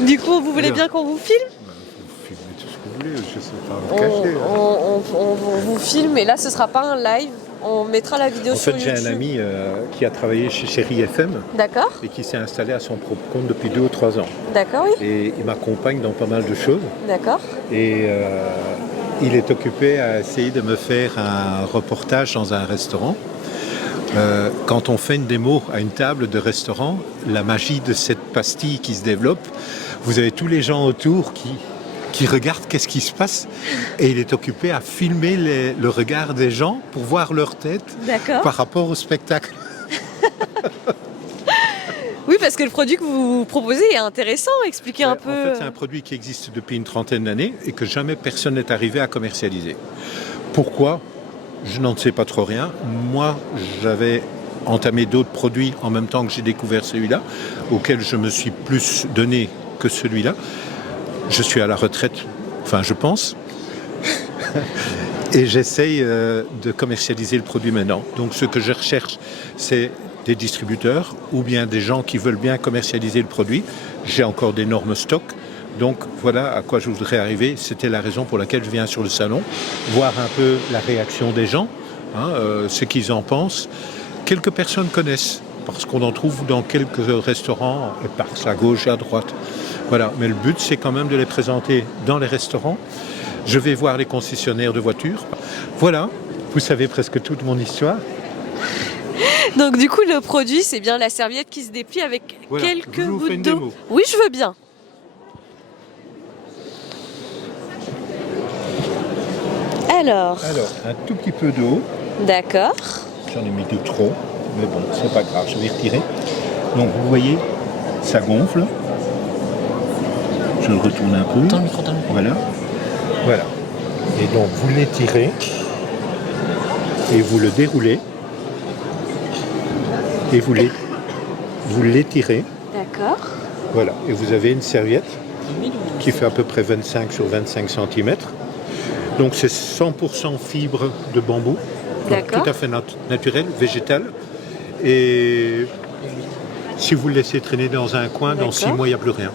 Du coup, vous voulez bien qu'on vous filme? Vous filmez tout ce que vous voulez, je ne sais pas vous cacher. On vous filme et là, ce sera pas un live. On mettra la vidéo En sur fait, YouTube. j'ai un ami qui a travaillé chez Chéri FM D'accord, et qui s'est installé à son propre compte depuis 2 ou 3 ans. d'accord, oui. Et il m'accompagne dans pas mal de choses. D'accord. Et il est occupé à essayer de me faire un reportage dans un restaurant. Quand on fait une démo à une table de restaurant, la magie de cette pastille qui se développe, vous avez tous les gens autour qui regardent qu'est-ce qui se passe et il est occupé à filmer le regard des gens pour voir leur tête par rapport au spectacle. Oui, parce que le produit que vous proposez est intéressant. Expliquez un peu. En fait, c'est un produit qui existe depuis une trentaine d'années et que jamais personne n'est arrivé à commercialiser. Pourquoi ? Je n'en sais pas trop rien. Moi, j'avais entamé d'autres produits en même temps que j'ai découvert celui-là, auquel je me suis plus donné que celui-là. Je suis à la retraite, enfin je pense, et j'essaye de commercialiser le produit maintenant. Donc ce que je recherche, c'est des distributeurs ou bien des gens qui veulent bien commercialiser le produit. J'ai encore d'énormes stocks. Donc voilà à quoi je voudrais arriver. C'était la raison pour laquelle je viens sur le salon, voir un peu la réaction des gens, ce qu'ils en pensent. Quelques personnes connaissent, parce qu'on en trouve dans quelques restaurants, éparses à gauche et à droite. Voilà, mais le but, c'est quand même de les présenter dans les restaurants. Je vais voir les concessionnaires de voitures. Voilà, vous savez presque toute mon histoire. Donc du coup, le produit, c'est bien la serviette qui se déplie avec quelques gouttes d'eau. Oui, je veux bien. Alors, un tout petit peu d'eau. D'accord. J'en ai mis de trop, mais bon, c'est pas grave, je vais retirer. Donc vous voyez, ça gonfle. Je le retourne un peu. Dans le micro. Voilà. Et donc vous l'étirez et vous le déroulez et vous l'étirez. D'accord. Voilà. Et vous avez une serviette qui fait à peu près 25 sur 25 cm. Donc c'est 100% fibre de bambou. Donc tout à fait naturel, végétal. Et si vous le laissez traîner dans un coin, dans 6 mois, il n'y a plus rien.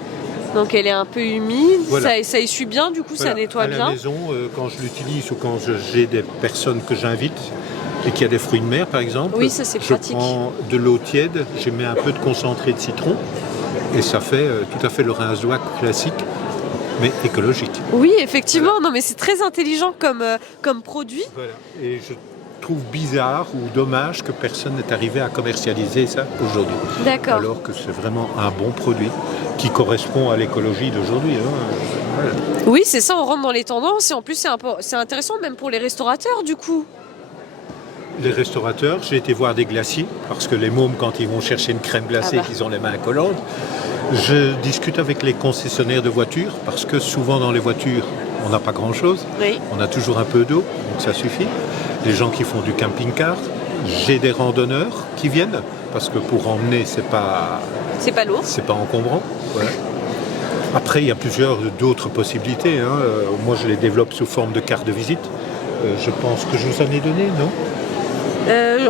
Donc elle est un peu humide, Voilà. ça essuie bien, du coup ça nettoie bien. À la maison, quand je l'utilise ou quand j'ai des personnes que j'invite et qu'il y a des fruits de mer par exemple, oui, ça c'est pratique. Je prends de l'eau tiède, je mets un peu de concentré de citron et ça fait tout à fait le rince-doigt classique, mais écologique. Oui, effectivement, voilà. Non mais c'est très intelligent comme produit. Voilà. Et je trouve bizarre ou dommage que personne n'est arrivé à commercialiser ça aujourd'hui. D'accord. Alors que c'est vraiment un bon produit qui correspond à l'écologie d'aujourd'hui. Voilà. Oui, c'est ça, on rentre dans les tendances et en plus c'est intéressant même pour les restaurateurs du coup. Les restaurateurs, j'ai été voir des glaciers, parce que les mômes, quand ils vont chercher une crème glacée, qu'ils ont les mains collantes, je discute avec les concessionnaires de voitures, parce que souvent dans les voitures, on n'a pas grand-chose. Oui. On a toujours un peu d'eau, donc ça suffit. Les gens qui font du camping-car, j'ai des randonneurs qui viennent, parce que pour emmener, c'est pas lourd. C'est pas encombrant. Voilà. Après, il y a plusieurs d'autres possibilités. Moi, je les développe sous forme de carte de visite. Je pense que je vous en ai donné, non ?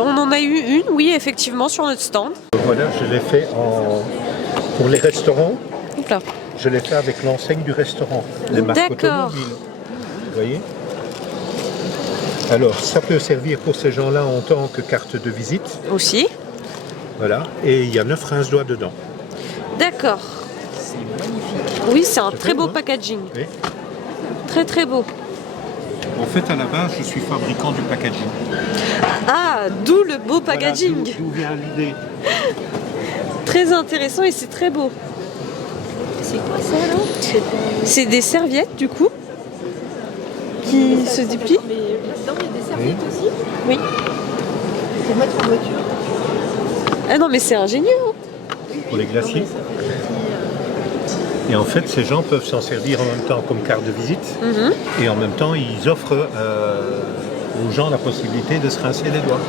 On en a eu une, oui, effectivement, sur notre stand. Voilà, je l'ai fait pour les restaurants. Oupla. Je l'ai fait avec l'enseigne du restaurant, les marques automobiles. Vous voyez ? Alors, ça peut servir pour ces gens-là en tant que carte de visite. Aussi. Voilà, et il y a 9 rince-doigts dedans. D'accord. C'est magnifique. Oui, c'est un très beau packaging. Oui. Très très beau. En fait, à la base, je suis fabricant du packaging. Ah, d'où le beau packaging. Voilà, d'où vient l'idée. Très intéressant et c'est très beau. C'est quoi ça là ? C'est des serviettes du coup qui se déplient. Mais là-dedans, il y a des serviettes aussi ? Oui. Pour mettre en voiture. Ah non mais c'est ingénieux. Pour les glaciers. Et en fait, ces gens peuvent s'en servir en même temps comme carte de visite. Et en même temps, ils offrent aux gens la possibilité de se rincer les doigts.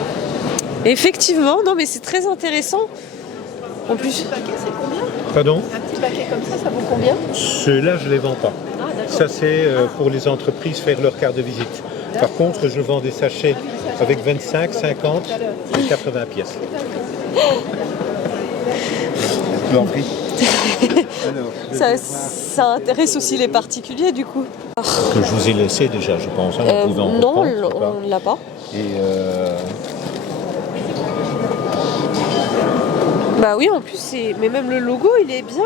Effectivement, non mais c'est très intéressant. En plus. Un petit paquet, c'est combien ? Pardon ? Un petit paquet comme ça vaut combien ? Ceux-là, je ne les vends pas. Ah, d'accord. Ça, c'est pour les entreprises faire leur carte de visite. Par contre, je vends des sachets avec 25, 50 et 80 pièces. Je vous en prie. Alors, Ça intéresse aussi les particuliers du coup. que je vous ai laissé déjà, je pense. Hein, vous pouvez en Non, reprendre, je sais pas. on ne l'a pas. Et Bah oui, en plus, mais même le logo, il est bien.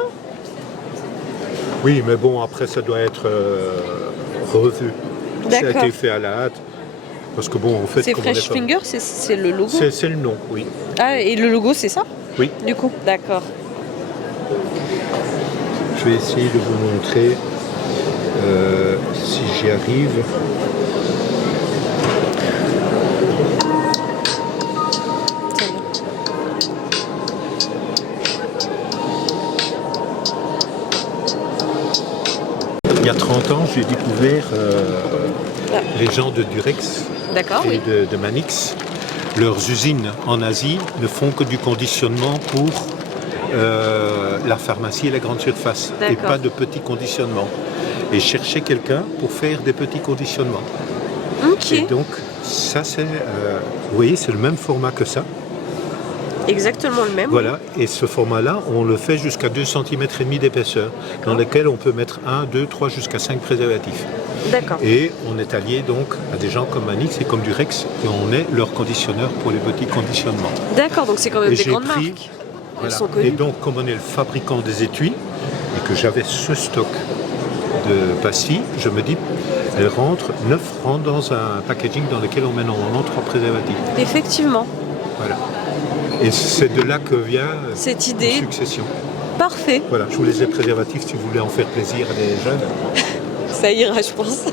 oui, mais bon, après, ça doit être revu. Ça a D'accord. été fait à la hâte. Parce que bon, en fait, C'est comme on est Fresh pas- Finger, c'est le logo. C'est le nom, oui. Ah, et le logo, c'est ça Oui. du coup? D'accord. Je vais essayer de vous montrer si j'y arrive. Il y a 30 ans, j'ai découvert les gens de Durex D'accord, et oui. de Manix. Leurs usines en Asie ne font que du conditionnement pour la pharmacie et la grande surface, et D'accord. pas de petits conditionnements. Et chercher quelqu'un pour faire des petits conditionnements. Ok. Et donc, ça c'est, vous voyez, c'est le même format que ça. Exactement le même. Voilà, et ce format-là, on le fait jusqu'à 2,5 cm d'épaisseur, dans lequel on peut mettre 1, 2, 3, jusqu'à 5 préservatifs. D'accord. Et on est allié donc à des gens comme Manix et comme Durex, et on est leur conditionneur pour les petits conditionnements. D'accord, donc c'est quand même Et des j'ai grandes pris- marques. Elles Voilà. sont Et connues. donc, comme on est le fabricant des étuis, et que j'avais ce stock de pastilles, je me dis, 9 rentrent dans un packaging dans lequel on met normalement 3 préservatifs. Effectivement. Voilà. Et c'est de là que vient Cette une idée. succession. Parfait. Voilà, je vous laisse les préservatifs si vous voulez en faire plaisir à des jeunes. Ça ira, je pense.